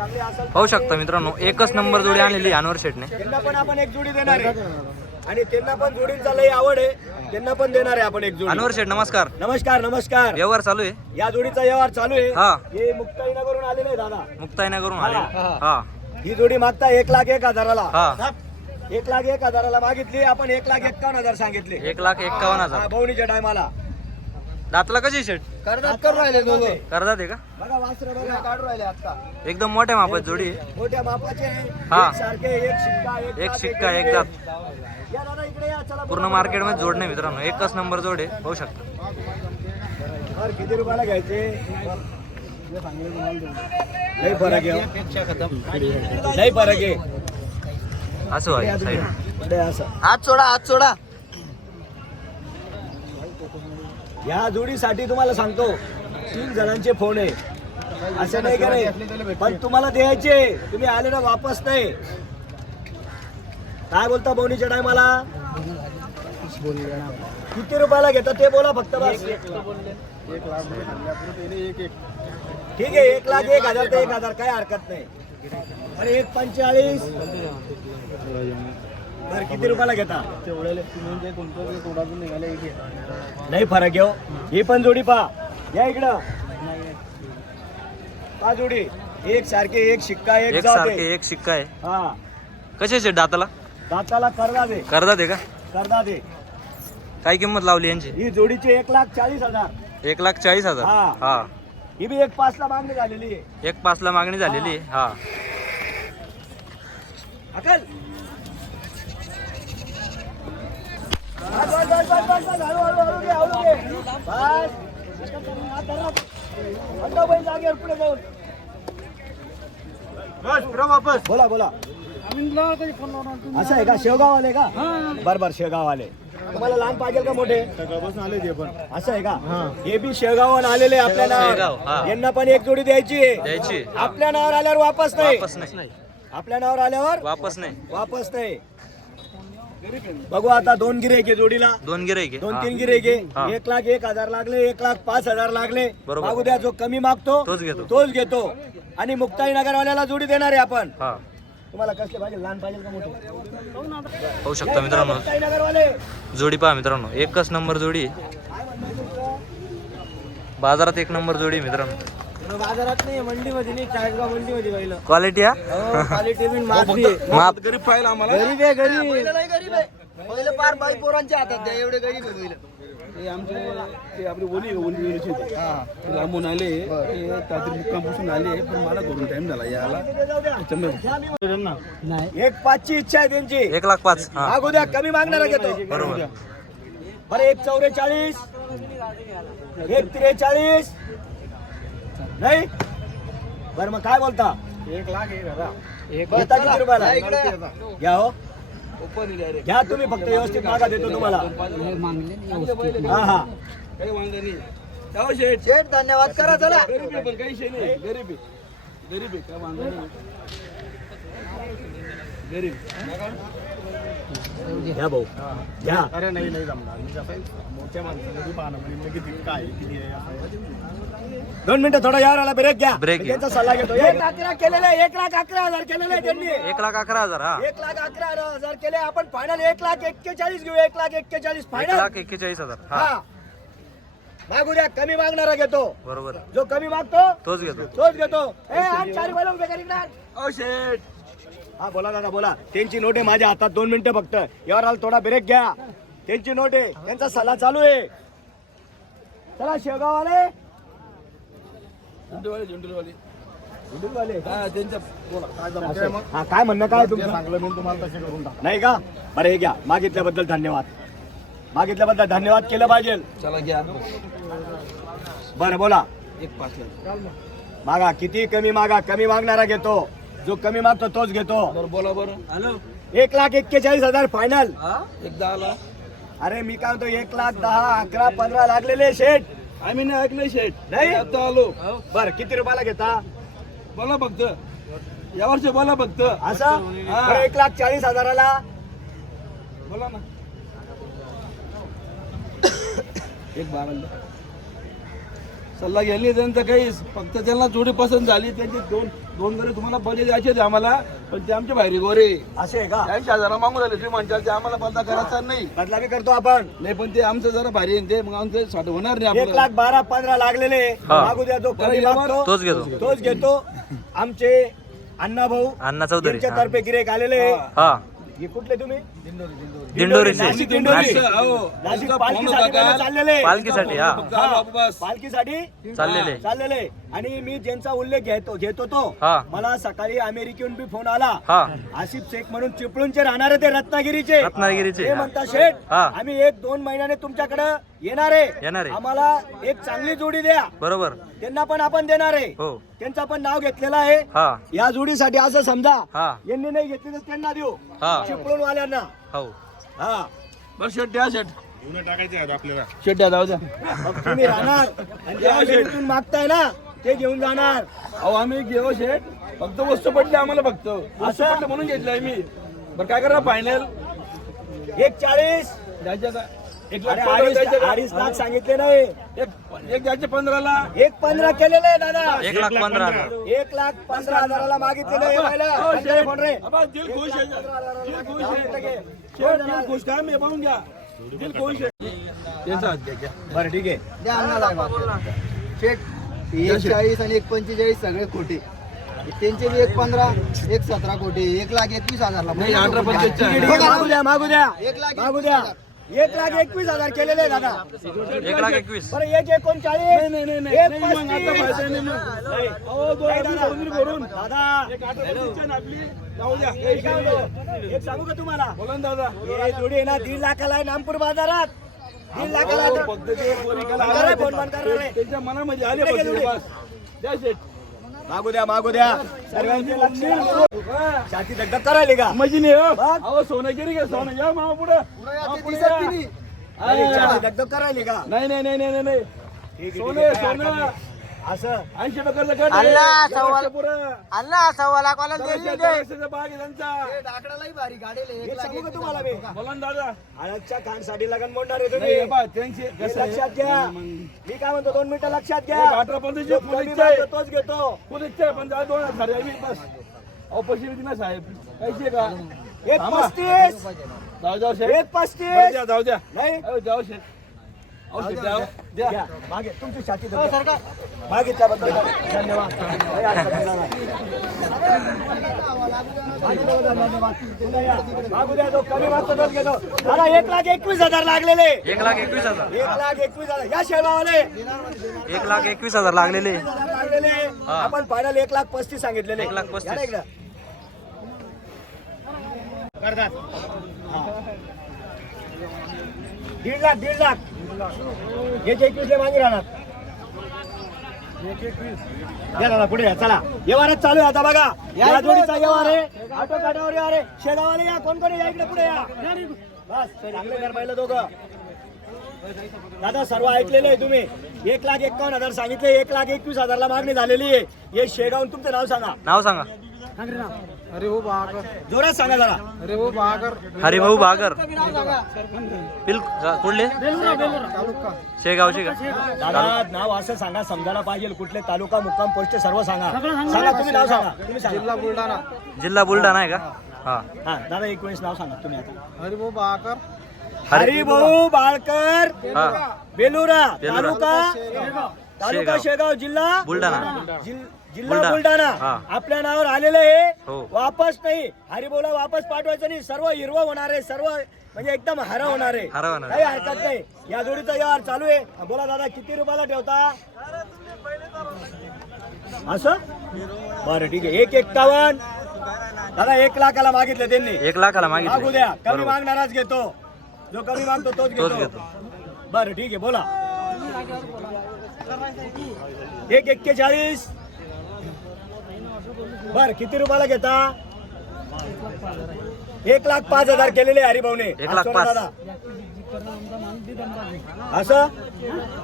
पाहू शकता मित्रांनो एकच नंबर जोडी आणलेली अनवर शेटने त्यांना पण आपण एक जोडी देणार आहे. आणि त्यांना पण जोडींचा लई आवड आहे. त्यांना पण देणार आहे आपण एक जोडी. अनवर शेट नमस्कार. नमस्कार नमस्कार. व्यवहार चालू आहे? या जोडीचा व्यवहार चालू आहे. हा. हे मुक्ताईनगरून आलेले आहे दादा. मुक्ताईनगरून आले. हा. हा. जोडी मागता एक लाख एक हजाराला. हा. एक लाख एक हजाराला मागितली. आपण एक लाख एक्कावन्न हजार सांगितले. एक लाख एक्कावन्न हजार. भवनीच्या टायमाला दातला कशी शेट कर्जात करून राहिले दोघं. करतात आहे का? बघा वासरं बघा काढून राहिले आता. एकदम मोठ्या मापात जोडी आहे. मोठ्या मापाचे हा. एक सारखे एक शिक्का एक शिक्का एक दात. या दादा इकडे या चला पूर्ण मार्केटमध्ये जोडणे मित्रांनो. एकच नंबर जोड आहे. पाहू शकता. बरं, किती रुपयाला घ्यायचे? लई फरक आहे हो. लई फरक आहे. असं आहे साईड पुढे असं. हात सोडा हात सोडा. या जोडीसाठी तुम्हाला सांगतो तीन जणांचे फोन आहे. असं नाही का नाही? पण तुम्हाला द्यायचे तुम्ही आले ना वापस नाही. काय बोलता बोनीच्या टायमाला किती रुपयाला घेता ते बोला फक्त बस. ठीक आहे एक लाख एक हजार ते एक हजार काय हरकत नाही. अरे एक पंचेचाळीस. बरं किती रुपयाला घेता? नाही फरक आहे हो. ही. पण जोडी पा. या इकडं. पा जोडी. एक सारखे एक शिक्का एक एक जात. सारखे आहे. एक शिक्का आहे. हा. कसे शेट दाताला? दाताला करदा दे करतात आहे का? करदा दे काय किंमत लावली यांची? ही जोडीचे एक लाख चाळीस हजार. एक लाख चाळीस हजार. हा. हा. ही बी एक पाच ला मागणी झालेली आहे. एक पाच ला मागणी झालेली आहे. हा. अकल बस, बस, बस, बस, बस, बस, हळू, हळू, हळू घे, हळू घे. बस. हात धरा. हलवा बैल जागेवर पुढे जाऊन बोला बोला. असं आहे का? शेवगाव आले का बर बर शेवगाव आले तुम्हाला लहान पाहिजे का मोठे? असं आहे का? हे. बी शेवगावून आलेले आपल्या शेवगाव. नावावर. यांना पण एक जोडी द्यायची आहे. द्यायची. आपल्या नावावर आल्यावर वापस नाही. वापस नाही. आपल्या नावावर आल्यावर वापस नाही. वापस नाही. बघू आता दोन गिरे घे जोडीला. दोन गिरे दोन. तीन गिरे घे हा. एक लाख एक हजार लागले एक लाख पाच हजार लागले. मागू द्या जो कमी मागतो तोच घेतो. तोच घेतो. आणि मुक्ताई नगरवाल्याला जोडी देणार आहे आपण. हा. तुम्हाला कसले पाहिजे? लहान पाहिजे का मोठे? पाहू शकता मित्रांनो. जोडी पहा मित्रांनो. एकच नंबर जोडी. बाजारात एक नंबर जोडी मित्रांनो. बाजारात नाही मंडीमध्ये नाही चाळीसगाव मंडीमध्ये पहिलं. क्वालिटी हा? क्वालिटी बिन मागणी माप गरीब पाहिलं आम्हाला. गरीब आहे गरीब. पहिलं नाही गरीब आहे. पहिले पार बाई पोरांच्या हातात द्या एवढे गरीब आहे पहिलं. ते आमचे ते आपली ओली ओली वेळेचे होते ते लांबून आले ते रात्री मुक्कामपासून आले पण मला घरून टाइम झाला यायला त्याच्यामुळे एक पाचची इच्छा आहे त्यांची. एक लाख पाच हा. द्या कमी मागणारा घेतो. बरोबर. बरं एक चौवेचाळीस एक त्रेचाळीस. नाही? बरं मग काय बोलता? एक लाख एक हजार घेता किती रुपयाला? घ्या हो. घ्या तुम्ही फक्त व्यवस्थित मागा देतो तुम्हाला. हा हा काही वांधा नाही. जाऊ शेठ. शेठ धन्यवाद. करा चला. गरीब पण काही शे नाही. गरीब. गरीब काय वांधा नाही. गरीब. घ्या भाऊ. घ्या. अरे नाही नाही जमणार. मी कसं आहे, मोठ्या माणसाला पाहणं म्हणजे किती काय आहे, किती आहे. दोन मिनिटं थोडा यावर आला ब्रेक घ्या. Break मी घ्या. त्यांचा सल्ला घेतो. एक अकरा केलेले एक लाख अकरा हजार केलेले त्यांनी. एक लाख अकरा हजार हा. एक लाख अकरा हजार केले. आपण फायनल एक लाख एक्केचाळीस घेऊ. एक लाख एक्केचाळीस एक फायनल लाख एक्केचाळीस हजार हा. हा. मागू द्या कमी मागणारा घेतो. बरोबर. जो कमी मागतो तोच घेतो. तोच घेतो. ए आण चार बैल उभे कर इकडे आण. अहो शेठ हा बोला दादा बोला. त्यांची नोट आहे माझ्या हातात दोन मिनिटं फक्त. यावर आला थोडा ब्रेक घ्या. त्यांची नोट आहे त्यांचा सल्ला चालू आहे. चला शेवगाव आले झुंडूवाले झुंडूवाले उडूनवाले. हा त्यांच्या बोला. काय मग? हा म्हणणं काय ते तुमचं? सांगलं मी तुम्हाला तसे करून टाक नाही का? बरं हे घ्या. मागितल्याबद्दल धन्यवाद. मागितल्याबद्दल धन्यवाद केलं पाहिजे. चला घ्या. बरं बोला. एक पाच लाख. मागा. किती कमी मागा? कमी मागणारा घेतो. जो कमी मागतो तोच घेतो. बरं बोला बरं. हॅलो. एक लाख एक्केचाळीस हजार फायनल एकदा आला अरे मी काय म्हणतो एक लाख दहा अकरा पंधरा लागलेले शेठ. आम्ही नाही ऐकलं शेठ. नाही? आता आलो. बर किती रुपयाला घेता? बोला फक्त. या वर्षी बोला फक्त. असं? हा. बरं, एक लाख चाळीस हजाराला? बोला ना. एक बारा सल्ला घ्यायला त्यांचं काहीच फक्त त्यांना जोडी पसंत झाली त्यांची दोन दोन गरे तुम्हाला पहिले द्यायचे होते आम्हाला पण ते आमचे बाहेर गोरे. असे आहे का? ऐंशी हजार मागून राहिले तुम्ही म्हणताल ते आम्हाला बदला करायचा नाही. बदला बी करतो आपण. नाही पण ते आमचं जरा भारी आहे ते मग आमचं साठ होणार नाही एक आपलं. लाख बारा पंधरा लागलेले. हा. मागू द्या जो कमी मागतो तोच घेतो. तोच घेतो. आमचे अण्णा भाऊ अण्णा चौधरी. त्यांच्या तर्फे गिरेक आलेले. हा. हे. कुठले तुम्ही? दिंडोरीचे नाशिक दिंडोरी. नाशिक आमचा पालखीसाठी फोन होता काल. चाललेले. हा. पालखीसाठी? चाललेले. चाललेले. आणि मी ज्यांचा उल्लेख घेतो घेत होतो हा. मला सकाळी अमेरिकेहून बी फोन आला. हा. आसिफ शेख म्हणून चिपळूणचे राहणारे ते रत्नागिरीचे. रत्नागिरीचे. ते म्हणता शेठ हा. आम्ही एक दोन महिन्याने तुमच्याकडे येणार आहे. येणार आहे. आम्हाला एक चांगली जोडी द्या. बरोबर. त्यांना पण आपण देणार आहे. हो. त्यांचं पण नाव घेतलेलं आहे. हा. या जोडीसाठी असं समजा हा. यांनी नाही घेतली तर त्यांना देऊ. हा. चिपळूण वाल्यांना हो. हा. बस शेट द्या शेट शेट द्या जाऊ द्या. मग तुम्ही राहणार. आणि अमेरिकेतून मागताय ना. ते घेऊन जाणार. अहो आम्ही घेऊ शेट फक्त वस्तू पडली आम्हाला फक्त. वस्तू पडली म्हणून घेतलंय मी बरं काय करा फायनल एक चाळीस. द्यायचे का? एक अरे लाख पंधरा अडीच द्यायचे का? अडीच लाख सांगितले नाही. एक एक द्यायचे पंधराला? एक पंधरा केलेले आहे दादा. एक लाख पंधरा. एक लाख पंधरा हजाराला मागितलेले आहे पहिलं. हो, पंधरा शेठ. फोन रे. अबा, दिल खुश आहे. दिल खुश आहे. शेठ, शेठ, दिल खुश काय मी पाहून घ्या. दिल खुश आहे. त्यांचा हात घ्या, घ्या. बरं ठीक आहे. द्या. शेठ एक चाळीस आणि एक पंचेचाळीस सगळे खोटे त्यांचे बी एक पंधरा एक सतरा कोटी एक लाख एकवीस हजारला नाही अठरा मागू द्या मागू द्या एक लाख मागू द्या एक लाख एकवीस हजार केलेले आहे दादा एक लाख एकवीस बरं एक एकोणचाळीस नाही नाही नाही नाही एक पस्तीस. नाही दादा. भरून भरून दादा एक सांगू का तुम्हाला बोला ना दादा हे जोडी आहे ना दीड लाखाला आहे नामपूर बाजारात दीड लाखाला आहे. अहो, फक्त ते पोरीकाला बंद करा, फोन बंद करा रे. त्यांच्या मनामध्ये आले इकडे बस गेले. बस द्या शेठ मागू द्या मागू द्या सर्वांचे लक्ष छाती दगदग करायली का मजी नाही हो. अहो सोनागिरी घ्या सोनं घ्या मामा पुढे दिसत बी नाही. छाती करायली का नाही नाही नाही नाही नाही ठीक आहे, ठीक सोनं आहे, काय हरकत सोनं नाही. असं. ऐंशी टक्क्याचं गट अल्ला, सव्वा- पुरं. अण्णा सव्वा लाखवाला दिली दे. बाग आहे त्यांचा. भारी गाडीला हे सांगू का एकवीस तुम्हाला मी? बोला ना दादा. आळदच्या खानसाठी लगन मोडणार आहे नाही तुम्ही. हे पहा, त्यांची हे कसं आहे? लक्षात घ्या. मी काय म्हणतो दोन मिनिटं लक्षात घ्या. एक अठरा पंधराची जो फुल कमी इच्छा आहे. मागतो तोच घेतो. इच्छा आहे पण जा दोन हजार आहे, बस. अहो पैसे देते ना साहेब. पैसे का? एक थांबा. पस्तीस. जाऊ जाऊ शेठ एक बरं पस्तीस द्या, जाऊ द्या. नाही. अहो, जाऊ जाऊ द्या मागे तुमची छाती धन्यवाद. धन्यवाद. पुन्हा या. मागू तोच घेतो. दादा एक लाख एकवीस हजार लागलेले. एक लाख एकवीस हजार. एक लाख एकवीस हजार. या शेवावाले. एक लाख एकवीस हजार लागलेले. लागलेले. आपण फायनल एक लाख पस्तीस सांगितलेले. एक लाख पस्तीस. इकडं. करतात. हा. दीड लाख दीड लाख. एक एकवीसले मागे राहणार. या दादा पुढे या चला. व्यवहारच चालू आहे आता बघा. या जोडीचा व्यवहार आहे. ऑटो काटावर व्यवहार आहे शेगावाले या कोण कोण? या इकडे पुढे या. बस चांगले घर पाहिलं दोघं. दादा सर्व ऐकलेलं आहे तुम्ही. एक लाख एकावन्न हजार सांगितले. एक लाख एकवीस हजारला मागणी झालेली आहे. हे शेगाव तुमचं नाव सांगा. नाव सांगा. अरे हो बागर। जोरात सांगा जरा अरे हो बागर। हरिभाऊ बागर पिल कुठले तालुका शेगावचे का? दादा नाव असं सांगा समजायला पाहिजे कुठले तालुका मुक्काम पोस्ट सर्व सांगा. सांगा. तुम्ही नाव सांगा. तुम्ही सांगा. जिल्हा बुलढाणा. जिल्हा बुलढाणा आहे का? हा. हा दादा एक वेळेस नाव सांगा तुम्ही आता. अरे हो बागर. हरिभाऊ बाळकर. हा. बेलुरा. बेलुरा. तालुका तालुका शेगाव. जिल्हा बुलढाणा. जिल्हा बुलढाणा. बुलढाणा. आपल्या नावावर आलेलं आहे. हो. वापस नाही. हरिभाऊला वापस पाठवायचं नाही. सर्व हिरवं होणार आहे. सर्व म्हणजे एकदम हरा होणार आहे. हरा होणार काही हरकत नाही. या जोडीचा व्यवहार चालू आहे. बोला दादा किती रुपयाला ठेवता? असं? बरं ठीक आहे. एक एक्कावन्न दादा एक लाखाला मागितलं त्यांनी. एक लाखाला मागू मागितले द्या. कमी बरोबर. मागणाराच घेतो. जो कमी मागतो तोच तोच घेतो. घेतो. बरं ठीक आहे. बोला. एक एक्केचाळीस. बर किती रुपयाला घेता? एक लाख पाच हजार केलेले हरिभाऊने. एक लाख असं पाच. दादा. असं?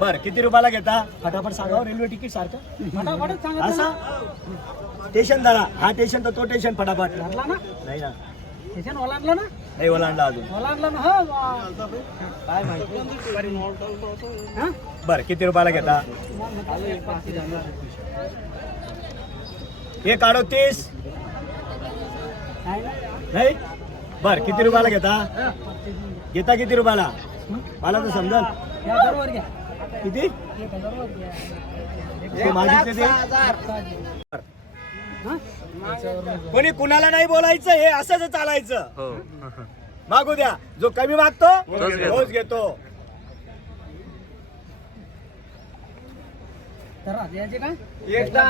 बर किती रुपयाला घेता? फटाफट सांगा हो, रेल्वे तिकीट सारखं. असं? स्टेशन दादा हा स्टेशन तर तो स्टेशन फटाफट. नाही ना. नाही ओलांडला अजून. काय माहिती? बर किती रुपयाला घेता? एक अडोतीस. नाही? बर किती रुपयाला घेता? घेता किती रुपयाला? मला तर समजल. किती? कोणी कुणाला नाही बोलायचं हे असंच चालायचं. हो. मागू द्या. जो कमी मागतो तोच घेतो. घेतो.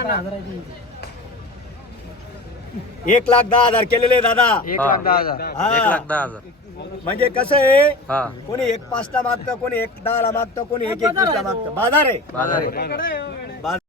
एक लाख दहा हजार केलेले दादा. एक लाख दहा हजार. हा. एक लाख दहा हजार. म्हणजे कसं आहे हा. कोणी एक पाच ला मागतं कोणी एक दहा ला मागतं कोणी एक एकवीस ला मागतं. बाजार आहे. बाजार आहे. बाजार.